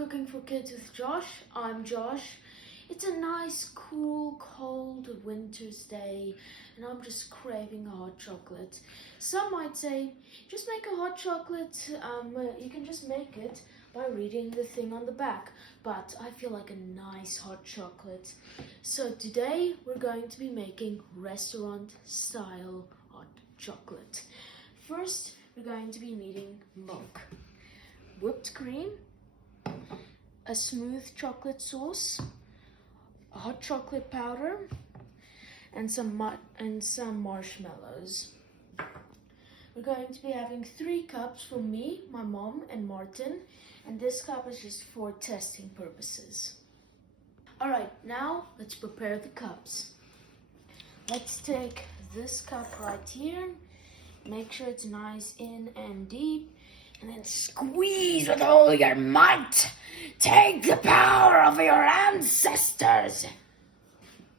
Cooking for Kids with Josh. I'm Josh. It's a nice, cool, cold winter's day, and I'm just craving a hot chocolate. Some might say, just make a hot chocolate. You can just make it by reading the thing on the back. But I feel like a nice hot chocolate. So today we're going to be making restaurant-style hot chocolate. First, we're going to be needing milk, whipped cream, a smooth chocolate sauce, hot chocolate powder, and some marshmallows. We're going to be having 3 cups for me, my mom, and Martin, and this cup is just for testing purposes. Alright, now let's prepare the cups. Let's take this cup right here, make sure it's nice in and deep, and then squeeze with all your might. Take the power of your ancestors.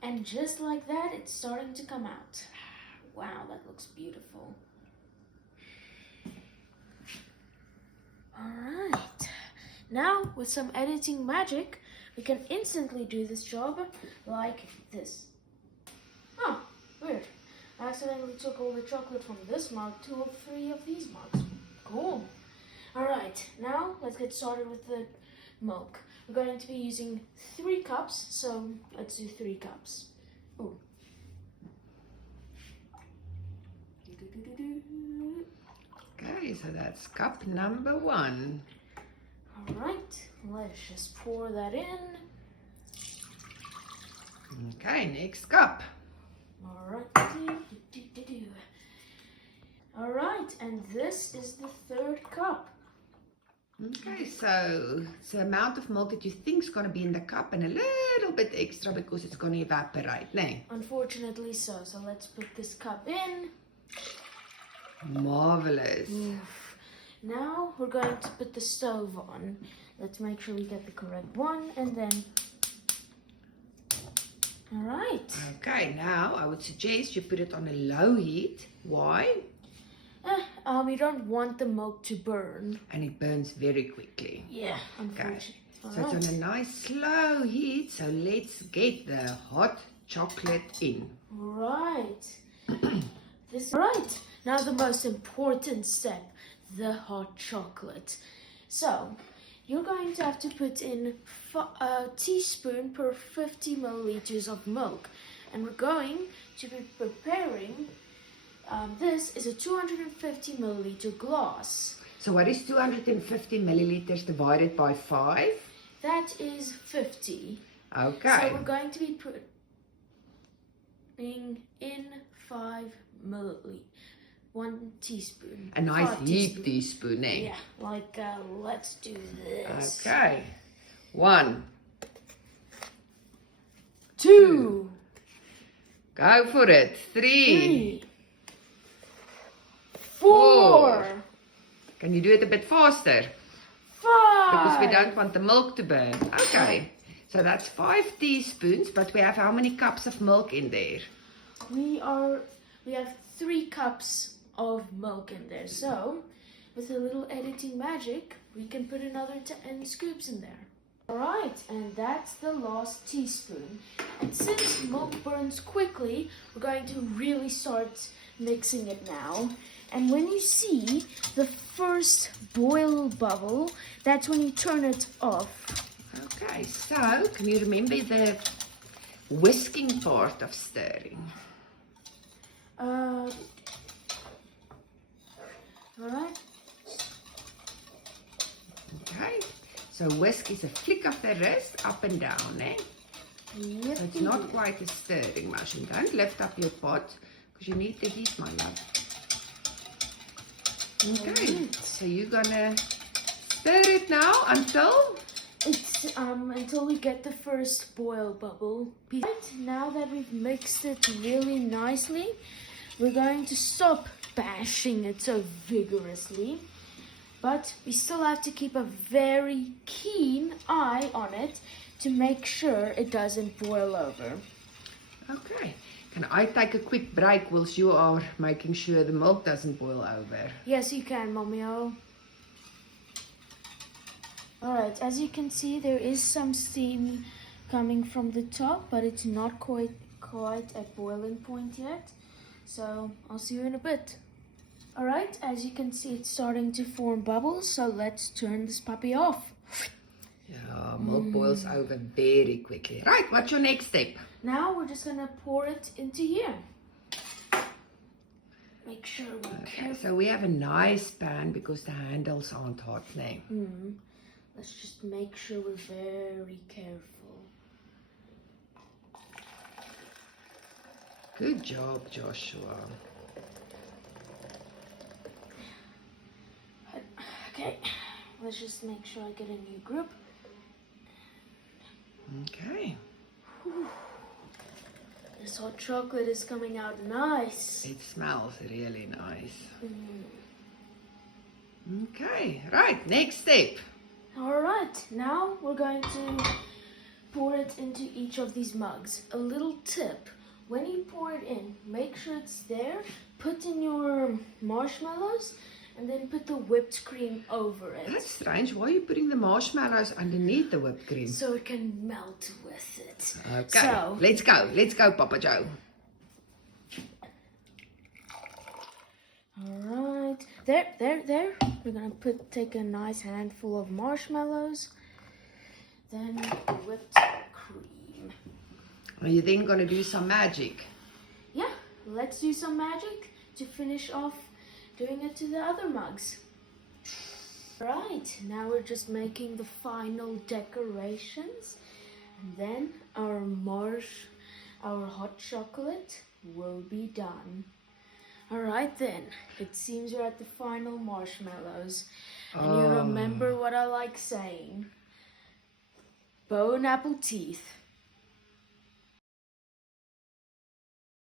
And just like that, it's starting to come out. Wow, that looks beautiful. Alright. Now, with some editing magic, we can instantly do this job like this. Huh, weird. I accidentally took all the chocolate from this mug, 2 or 3 of these mugs. Cool. Alright, now let's get started with the milk. We're going to be using 3 cups, so let's do 3 cups. Ooh. Okay, so that's cup number 1. Alright, let's just pour that in. Okay, next cup. Alright, alright, and this is the 3rd cup. Okay, so it's the amount of milk that you think is going to be in the cup and a little bit extra because it's going to evaporate, no? Unfortunately so let's put this cup in. Marvelous. Oof. Now we're going to put the stove on. Let's make sure we get the correct one, and then... Alright. Okay, now I would suggest you put it on a low heat. Why? We don't want the milk to burn. And it burns very quickly. Yeah, unfortunately. Okay. So it's on a nice slow heat. So let's get the hot chocolate in. Right. Right. Now the most important step, the hot chocolate. So you're going to have to put in a teaspoon per 50 milliliters of milk. And we're going to be preparing, this is a 250 milliliter glass. So what is 250 milliliters divided by 5? That is 50. Okay. So we're going to be putting in 5 milliliters. 1 teaspoon. A nice deep teaspoon, eh? Yeah, like, let's do this. Okay. 1. 2. Go for it. 3. 4. Can you do it a bit faster? 5. Because we don't want the milk to burn. Okay. So that's 5 teaspoons, but we have how many cups of milk in there? We have 3 cups of milk in there. So, with a little editing magic, we can put another 10 scoops in there. Alright, and that's the last teaspoon. And since milk burns quickly, we're going to really start mixing it now. And when you see the first boil bubble, that's when you turn it off. Okay, so can you remember the whisking part of stirring? Alright. Okay, so whisk is a flick of the wrist up and down, eh? Yep. So it's not quite a stirring motion. Don't lift up your pot because you need the heat, my love. Okay, so you're gonna stir it now until? Until we get the first boil bubble. Right, now that we've mixed it really nicely, we're going to stop bashing it so vigorously. But we still have to keep a very keen eye on it to make sure it doesn't boil over. Okay. Can I take a quick break whilst you are making sure the milk doesn't boil over? Yes, you can, Mommy-o. Alright, as you can see, there is some steam coming from the top, but it's not quite at boiling point yet. So I'll see you in a bit. Alright, as you can see, it's starting to form bubbles, so let's turn this puppy off. Yeah, milk boils over very quickly. Right, what's your next step? Now we're just gonna pour it into here. Make sure we're Okay, careful. so we have a nice pan because the handles aren't hot now. Let's just make sure we're very careful. Good job, Joshua. Okay, let's just make sure I get a new grip. Okay. Whew. This hot chocolate is coming out nice. It smells really nice. Okay, right, next step. Alright, now we're going to pour it into each of these mugs. A little tip, when you pour it in, make sure it's there, put in your marshmallows, and then put the whipped cream over it. That's strange. Why are you putting the marshmallows underneath the whipped cream? So it can melt with it. Okay, So, let's go. Let's go, Papa Joe. alright, there. We're gonna take a nice handful of marshmallows, then whipped cream. Are you then going to do some magic? Yeah, let's do some magic to finish off doing it to the other mugs. Right, now we're just making the final decorations, and then our hot chocolate will be done. Alright then, it seems we're at the final marshmallows. And you remember what I like saying. Bone apple teeth.